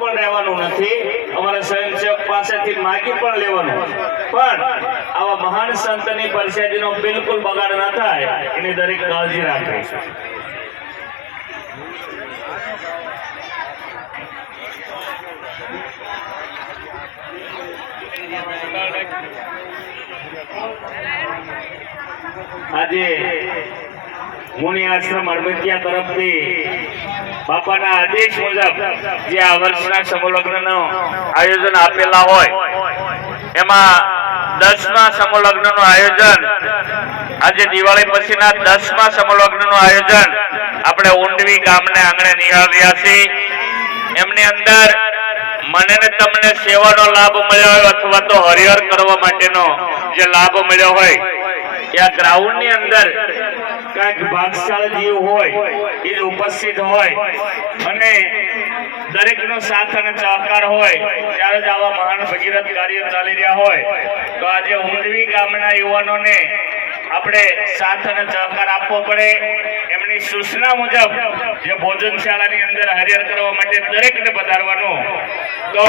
પણ રહેવાનું નથી, અમારા સ્વયંસેવક પાસેથી માગી પણ લેવાનું, પણ આવા મહાન સંતની પ્રસાદીનો બિલકુલ બગાડ ન થાય એની દરેક કાળજી રાખે. આજે મુનિ આશ્રમ અડબતિયા તરફથી બાપાના આદેશ મુજબ જે આ વર્ષના સમૂહલગ્નનું આયોજન આપેલા હોય એમાં 10મા સમૂહલગ્નનું આયોજન આજે દિવાળી પછીના 10મા સમૂહલગ્નનું આયોજન આપણે ઊંડવી ગામને આંગણે નિહાળ્યા છીએ. એમની અંદર મને ને તમને સેવાનો લાભ મળ્યો હોય અથવા તો હરિહર કરવા માટેનો જે લાભ મળ્યો હોય ત્યાં ગ્રાઉન્ડ ની અંદર કાંઈક ભાગશાળી જીવ હોય એ ઉપસ્થિત હોય અને દરેકનો સાથ અને સહકાર હોય ત્યારે જ આવા મહાન ભગીરથ કાર્ય ચાલી રહ્યા હોય. તો આજે ઊંડવી ગામના યુવાનોને આપણે સાથ અને સહકાર આપવો પડે. એમની સૂચના મુજબ જે ભોજનશાળાની અંદર હરિહર કરવા માટે દરેકને પધારવાનું. તો